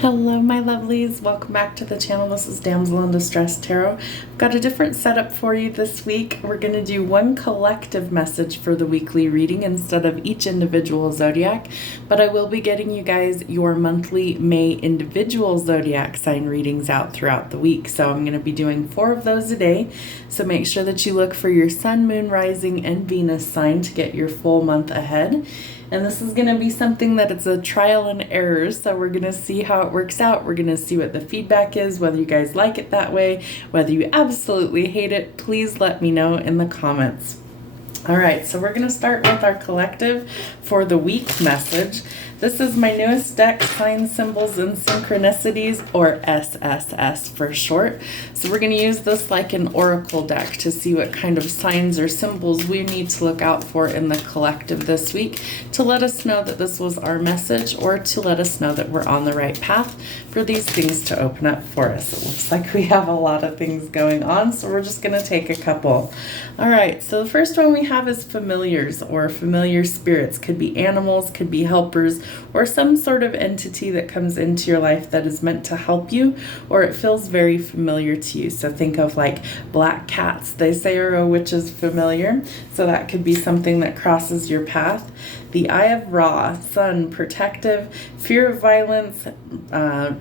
Hello my lovelies, welcome back to the channel. This is DamselNDistresstarot. I've got a different setup for you this week. We're going to do one collective message for the weekly reading instead of each individual zodiac, but I will be getting you guys your monthly May individual zodiac sign readings out throughout the week. So I'm going to be doing 4 of those a day, so make sure that you look for your sun, moon, rising, and Venus sign to get your full month ahead. And this is going to be something that it's a trial and error, so we're going to see how it works out. We're going to see what the feedback is, whether you guys like it that way, whether you absolutely hate it. Please let me know in the comments. All right, so we're going to start with our collective for the week message. This is my newest deck, Signs, Symbols, and Synchronicities, or SSS for short. So we're going to use this like an oracle deck to see what kind of signs or symbols we need to look out for in the collective this week to let us know that this was our message, or to let us know that we're on the right path for these things to open up for us. It looks like we have a lot of things going on, so we're just going to take a couple. All right, so the first one we have is familiars or familiar spirits. Could be animals, could be helpers, or some sort of entity that comes into your life that is meant to help you, or it feels very familiar to you. So think of like black cats, they say are a witch's familiar, so that could be something that crosses your path. The Eye of Ra, Sun, protective, fear of violence,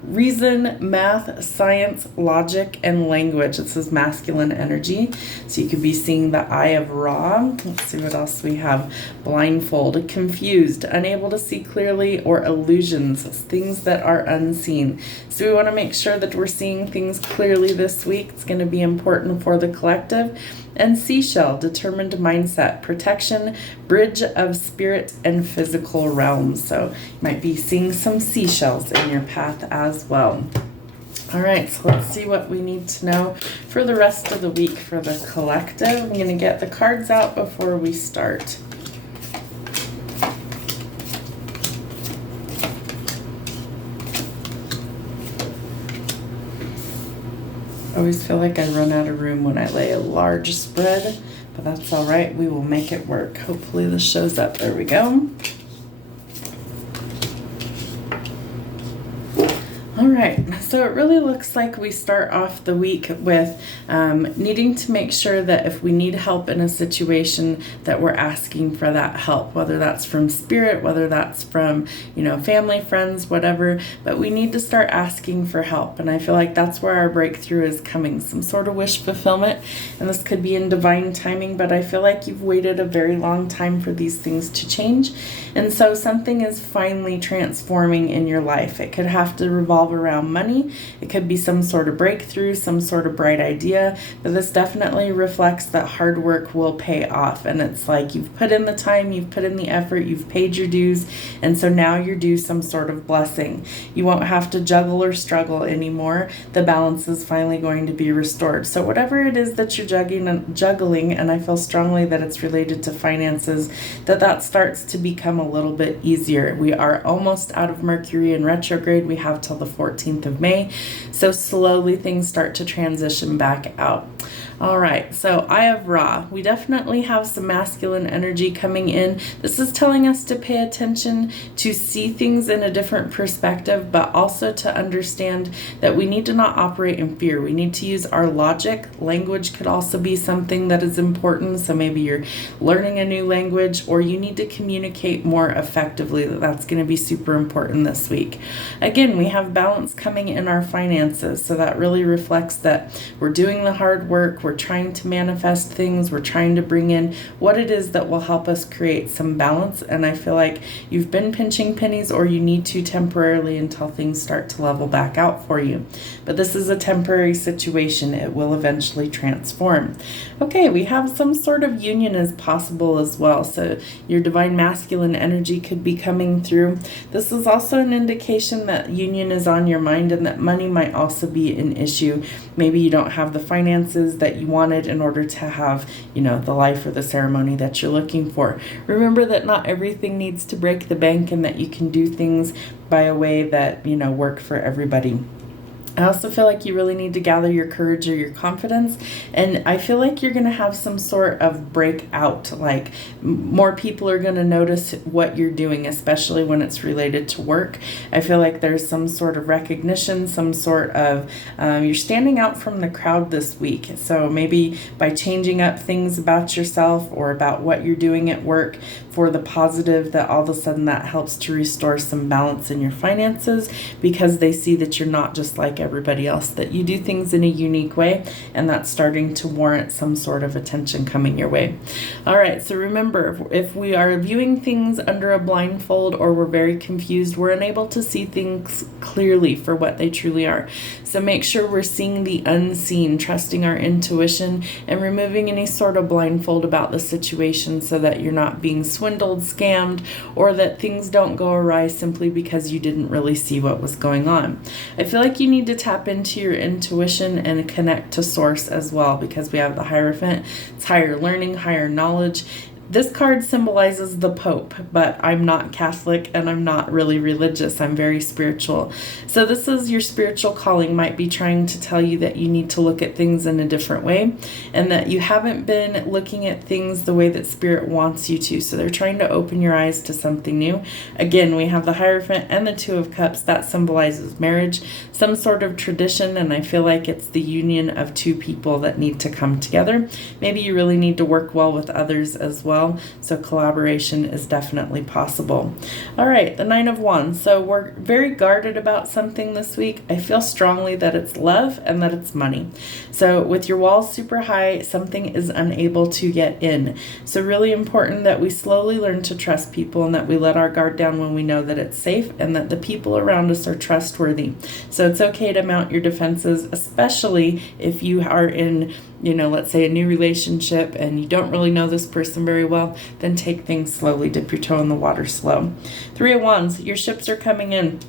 reason, math, science, logic, and language. This is masculine energy. So you could be seeing the Eye of Ra. Let's see what else we have. Blindfold, confused, unable to see clearly, or illusions, things that are unseen. So we want to make sure that we're seeing things clearly this week. It's going to be important for the collective. And Seashell, determined mindset, protection, bridge of spirit and physical realms. So you might be seeing some seashells in your path as well. All right, so let's see what we need to know for the rest of the week for the collective. I'm going to get the cards out before we start. I always feel like I run out of room when I lay a large spread, but that's all right. We will make it work. Hopefully this shows up. There we go. All right, so it really looks like we start off the week with needing to make sure that if we need help in a situation that we're asking for that help, whether that's from spirit, whether that's from, family, friends, whatever, but we need to start asking for help. And I feel like that's where our breakthrough is coming, some sort of wish fulfillment. And this could be in divine timing, but I feel like you've waited a very long time for these things to change. And so something is finally transforming in your life. It could have to revolve around money. It could be some sort of breakthrough, some sort of bright idea, but this definitely reflects that hard work will pay off. And it's like you've put in the time, you've put in the effort, you've paid your dues, and so now you're due some sort of blessing. You won't have to juggle or struggle anymore. The balance is finally going to be restored. So whatever it is that you're juggling, and I feel strongly that it's related to finances, that starts to become a little bit easier. We are almost out of Mercury in retrograde. We have till the 14th of May. So slowly things start to transition back out. All right, so Eye of Ra, we definitely have some masculine energy coming in. This is telling us to pay attention, to see things in a different perspective, but also to understand that we need to not operate in fear. We need to use our logic. Language could also be something that is important. So maybe you're learning a new language, or you need to communicate more effectively. That's going to be super important this week. Again, we have balance coming in our finances. So that really reflects that we're doing the hard work. We're trying to manifest things. We're trying to bring in what it is that will help us create some balance. And I feel like you've been pinching pennies, or you need to temporarily until things start to level back out for you. But this is a temporary situation. It will eventually transform. Okay, we have some sort of union as possible as well. So your divine masculine energy could be coming through. This is also an indication that union is on your mind, and that money might also be an issue. Maybe you don't have the finances that you wanted in order to have, the life or the ceremony that you're looking for. Remember that not everything needs to break the bank, and that you can do things by a way that, work for everybody. I also feel like you really need to gather your courage or your confidence. And I feel like you're going to have some sort of breakout. Like more people are going to notice what you're doing, especially when it's related to work. I feel like there's some sort of recognition, some sort of, you're standing out from the crowd this week. So maybe by changing up things about yourself or about what you're doing at work for the positive, that all of a sudden that helps to restore some balance in your finances, because they see that you're not just like everybody else, that you do things in a unique way, and that's starting to warrant some sort of attention coming your way. All right, so remember, if we are viewing things under a blindfold or we're very confused, we're unable to see things clearly for what they truly are. So make sure we're seeing the unseen, trusting our intuition, and removing any sort of blindfold about the situation so that you're not being swindled, scammed, or that things don't go awry simply because you didn't really see what was going on. I feel like you need to tap into your intuition and connect to source as well, because we have the Hierophant. It's higher learning, higher knowledge. This card symbolizes the Pope, but I'm not Catholic and I'm not really religious. I'm very spiritual. So this is your spiritual calling might be trying to tell you that you need to look at things in a different way, and that you haven't been looking at things the way that Spirit wants you to. So they're trying to open your eyes to something new. Again, we have the Hierophant and the Two of Cups. That symbolizes marriage, some sort of tradition, and I feel like it's the union of two people that need to come together. Maybe you really need to work well with others as well. So collaboration is definitely possible. All right, the Nine of Wands. So we're very guarded about something this week. I feel strongly that it's love and that it's money. So with your walls super high, something is unable to get in. So really important that we slowly learn to trust people, and that we let our guard down when we know that it's safe and that the people around us are trustworthy. So it's okay to mount your defenses, especially if you are in, let's say a new relationship and you don't really know this person very well. Then take things slowly, dip your toe in the water slow. Three of Wands, your ships are coming in.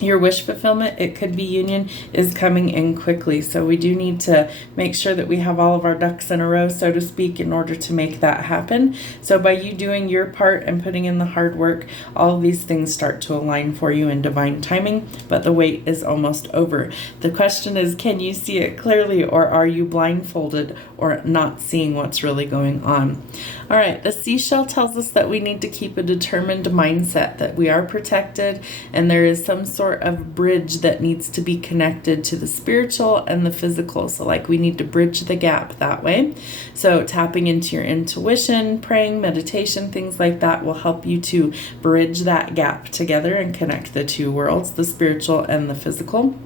Your wish fulfillment, it could be union, is coming in quickly. So we do need to make sure that we have all of our ducks in a row, so to speak, in order to make that happen. So by you doing your part and putting in the hard work, all of these things start to align for you in divine timing, but the wait is almost over. The question is, can you see it clearly, or are you blindfolded or not seeing what's really going on? All right, the seashell tells us that we need to keep a determined mindset, that we are protected, and there is some sort of bridge that needs to be connected to the spiritual and the physical. So like we need to bridge the gap that way. So tapping into your intuition, praying, meditation, things like that will help you to bridge that gap together and connect the two worlds, the spiritual and the physical.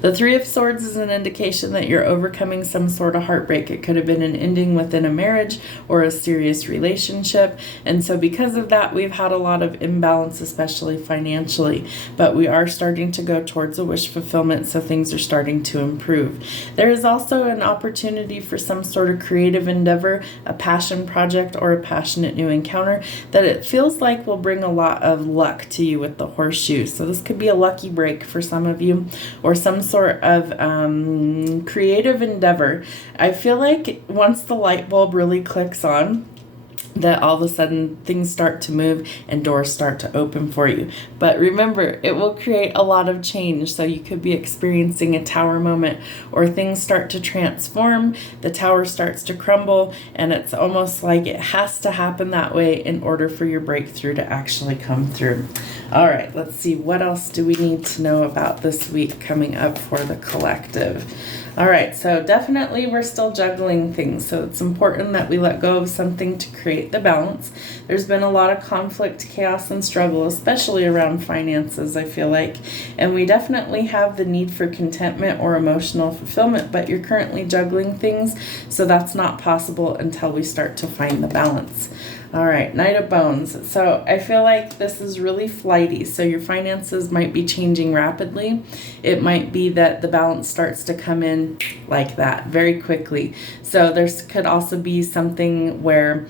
The Three of Swords is an indication that you're overcoming some sort of heartbreak. It could have been an ending within a marriage or a serious relationship. And so because of that, we've had a lot of imbalance, especially financially. But we are starting to go towards a wish fulfillment, so things are starting to improve. There is also an opportunity for some sort of creative endeavor, a passion project, or a passionate new encounter that it feels like will bring a lot of luck to you with the horseshoe. So this could be a lucky break for some of you, or some sort of creative endeavor. I feel like once the light bulb really clicks on, that all of a sudden things start to move and doors start to open for you. But remember, it will create a lot of change. So you could be experiencing a tower moment, or things start to transform, the tower starts to crumble, and it's almost like it has to happen that way in order for your breakthrough to actually come through. All right, let's see, what else do we need to know about this week coming up for the collective? All right, so definitely we're still juggling things, so it's important that we let go of something to create the balance. There's been a lot of conflict, chaos, and struggle, especially around finances, I feel like, and we definitely have the need for contentment or emotional fulfillment, but you're currently juggling things, so that's not possible until we start to find the balance. All right, Knight of Bones. So I feel like this is really flighty. So your finances might be changing rapidly. It might be that the balance starts to come in like that very quickly. So there could also be something where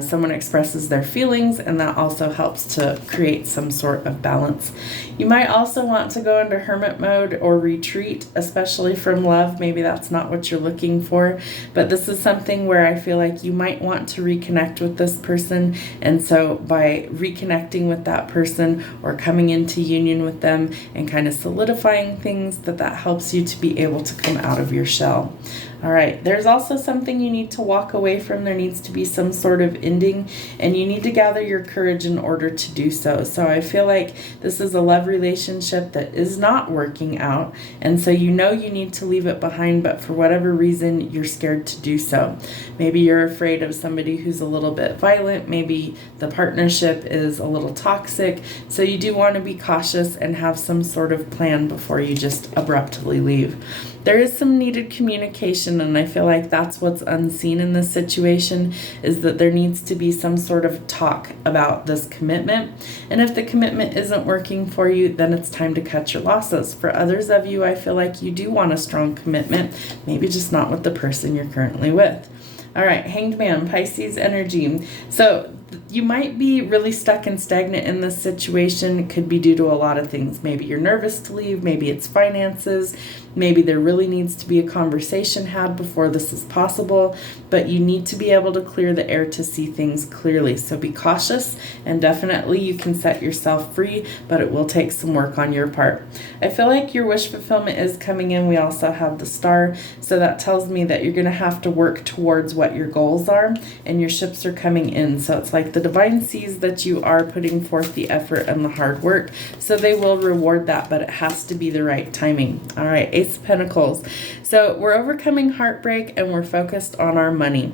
someone expresses their feelings, and that also helps to create some sort of balance. You might also want to go into hermit mode or retreat, especially from love. Maybe that's not what you're looking for, but this is something where I feel like you might want to reconnect with this person person. And so by reconnecting with that person or coming into union with them and kind of solidifying things, that helps you to be able to come out of your shell. All right, there's also something you need to walk away from. There needs to be some sort of ending, and you need to gather your courage in order to do so. So I feel like this is a love relationship that is not working out, and so you know you need to leave it behind, but for whatever reason, you're scared to do so. Maybe you're afraid of somebody who's a little bit violent. Maybe the partnership is a little toxic. So you do want to be cautious and have some sort of plan before you just abruptly leave. There is some needed communication, and I feel like that's what's unseen in this situation, is that there needs to be some sort of talk about this commitment. And if the commitment isn't working for you, then it's time to cut your losses. For others of you, I feel like you do want a strong commitment, maybe just not with the person you're currently with. All right, Hanged Man, Pisces energy. So you might be really stuck and stagnant in this situation. It could be due to a lot of things. Maybe you're nervous to leave. Maybe it's finances. Maybe there really needs to be a conversation had before this is possible. But you need to be able to clear the air to see things clearly. So be cautious, and definitely you can set yourself free, but it will take some work on your part. I feel like your wish fulfillment is coming in. We also have the Star. So that tells me that you're going to have to work towards what your goals are, and your ships are coming in. So it's like the divine sees that you are putting forth the effort and the hard work, so they will reward that, but it has to be the right timing. All right, Ace of Pentacles. So we're overcoming heartbreak, and we're focused on our money.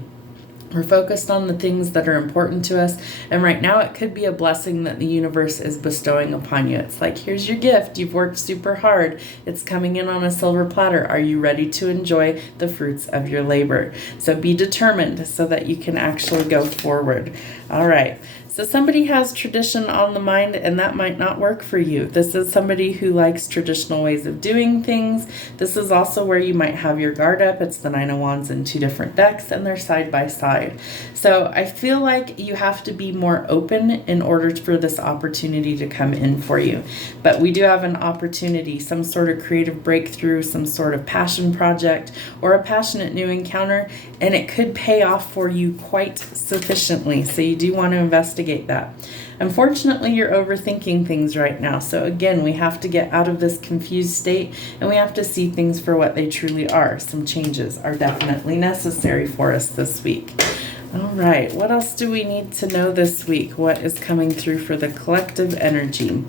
We're focused on the things that are important to us. And right now it could be a blessing that the universe is bestowing upon you. It's like, here's your gift. You've worked super hard. It's coming in on a silver platter. Are you ready to enjoy the fruits of your labor? So be determined so that you can actually go forward. All right. So somebody has tradition on the mind, and that might not work for you. This is somebody who likes traditional ways of doing things. This is also where you might have your guard up. It's the Nine of Wands in two different decks, and they're side by side. So I feel like you have to be more open in order for this opportunity to come in for you. But we do have an opportunity, some sort of creative breakthrough, some sort of passion project, or a passionate new encounter, and it could pay off for you quite sufficiently. So you do want to investigate that. Unfortunately, you're overthinking things right now. So again, we have to get out of this confused state, and we have to see things for what they truly are. Some changes are definitely necessary for us this week. All right, what else do we need to know this week? What is coming through for the collective energy?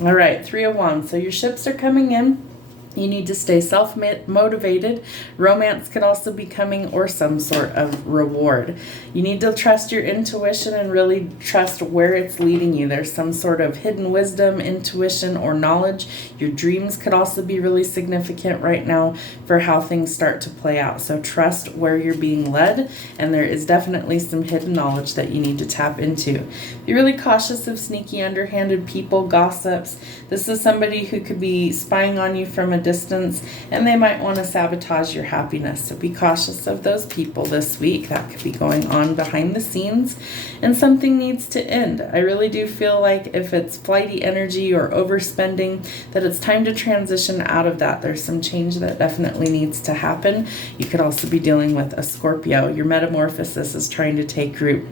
All right, Three of Wands. So your ships are coming in. You need to stay self-motivated. Romance could also be coming, or some sort of reward. You need to trust your intuition and really trust where it's leading you. There's some sort of hidden wisdom, intuition, or knowledge. Your dreams could also be really significant right now for how things start to play out. So trust where you're being led, and there is definitely some hidden knowledge that you need to tap into. Be really cautious of sneaky, underhanded people, gossips. This is somebody who could be spying on you from a distance, and they might want to sabotage your happiness. So be cautious of those people this week. That could be going on behind the scenes, and something needs to end. I really do feel like if it's flighty energy or overspending, that it's time to transition out of that. There's some change that definitely needs to happen. You could also be dealing with a Scorpio. Your metamorphosis is trying to take root.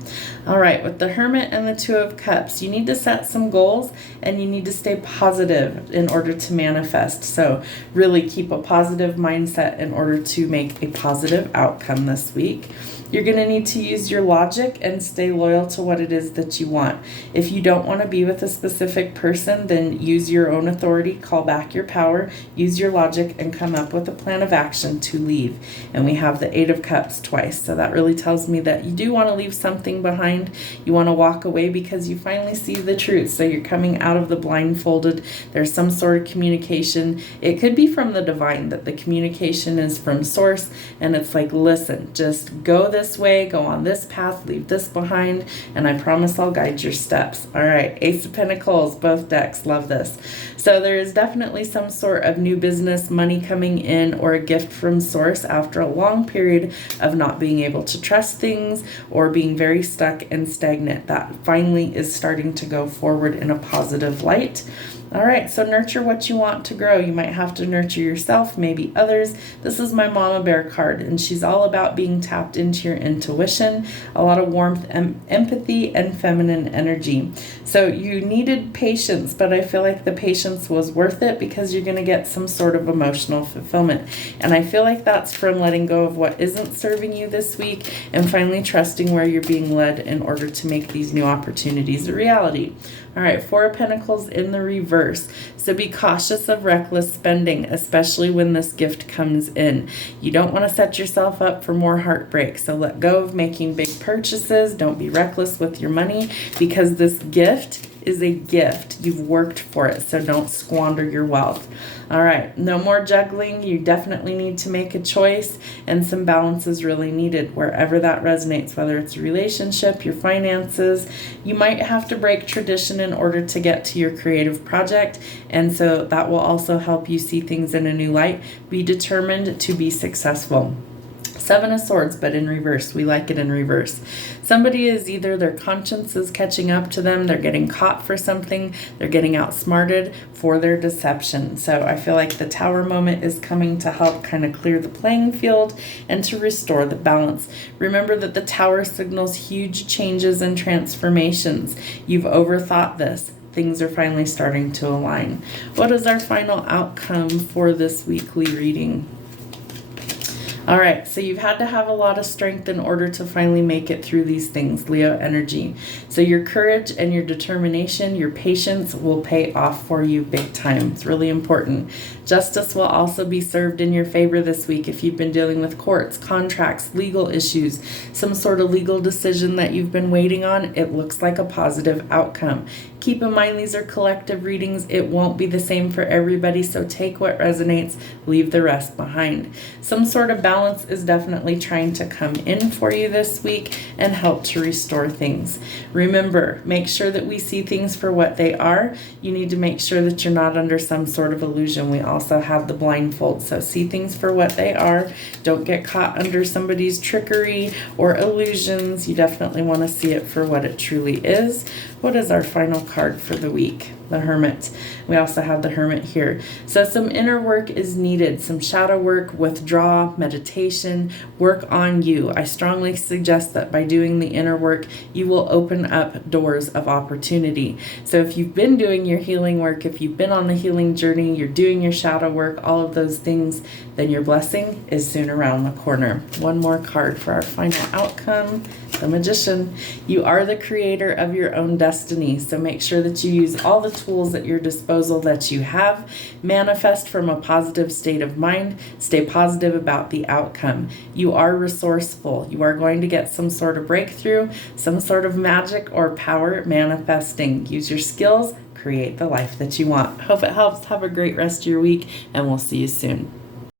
All right, with the Hermit and the Two of Cups, you need to set some goals, and you need to stay positive in order to manifest. So really keep a positive mindset in order to make a positive outcome this week. You're going to need to use your logic and stay loyal to what it is that you want. If you don't want to be with a specific person, then use your own authority, call back your power, use your logic, and come up with a plan of action to leave. And we have the Eight of Cups twice. So that really tells me that you do want to leave something behind. You want to walk away because you finally see the truth. So you're coming out of the blindfolded. There's some sort of communication. It could be from the divine, that the communication is from source, and it's like, listen, just go this way, go on this path, leave this behind, and I promise I'll guide your steps. All right, Ace of Pentacles, both decks, love this. So there is definitely some sort of new business, money coming in, or a gift from source after a long period of not being able to trust things or being very stuck and stagnant. That finally is starting to go forward in a positive light. All right, so nurture what you want to grow. You might have to nurture yourself, maybe others. This is my Mama Bear card, and she's all about being tapped into your intuition, a lot of warmth, empathy, and feminine energy. So you needed patience, but I feel like the patience was worth it because you're going to get some sort of emotional fulfillment. And I feel like that's from letting go of what isn't serving you this week and finally trusting where you're being led in order to make these new opportunities a reality. All right, Four of Pentacles in the reverse. So be cautious of reckless spending, especially when this gift comes in. You don't want to set yourself up for more heartbreak. So let go of making big purchases. Don't be reckless with your money because this gift is a gift. You've worked for it, so don't squander your wealth. All right, no more juggling. You definitely need to make a choice, and some balance is really needed wherever that resonates, whether it's a relationship, your finances. You might have to break tradition in order to get to your creative project, and so that will also help you see things in a new light. Be determined to be successful. Seven of Swords, but in reverse. We like it in reverse. Somebody is either their conscience is catching up to them, they're getting caught for something, they're getting outsmarted for their deception. So I feel like the Tower moment is coming to help kind of clear the playing field and to restore the balance. Remember that the Tower signals huge changes and transformations. You've overthought this. Things are finally starting to align. What is our final outcome for this weekly reading? All right, so you've had to have a lot of strength in order to finally make it through these things, Leo energy. So your courage and your determination, your patience will pay off for you big time. It's really important. Justice will also be served in your favor this week if you've been dealing with courts, contracts, legal issues, some sort of legal decision that you've been waiting on. It looks like a positive outcome. Keep in mind these are collective readings. It won't be the same for everybody, so take what resonates, leave the rest behind. Some sort of balance is definitely trying to come in for you this week and help to restore things. Remember, make sure that we see things for what they are. You need to make sure that you're not under some sort of illusion. We also have the blindfold, so see things for what they are. Don't get caught under somebody's trickery or illusions. You definitely want to see it for what it truly is. What is our final card for the week? The Hermit. We also have the Hermit here. So some inner work is needed, some shadow work, withdraw, meditation, work on you. I strongly suggest that by doing the inner work, you will open up doors of opportunity. So if you've been doing your healing work, if you've been on the healing journey, you're doing your shadow work, all of those things, then your blessing is soon around the corner. One more card for our final outcome. The Magician. You are the creator of your own destiny, so make sure that you use all the tools at your disposal that you have. Manifest from a positive state of mind. Stay positive about the outcome. You are resourceful. You are going to get some sort of breakthrough, some sort of magic or power manifesting. Use your skills, create the life that you want. Hope it helps. Have a great rest of your week, and we'll see you soon.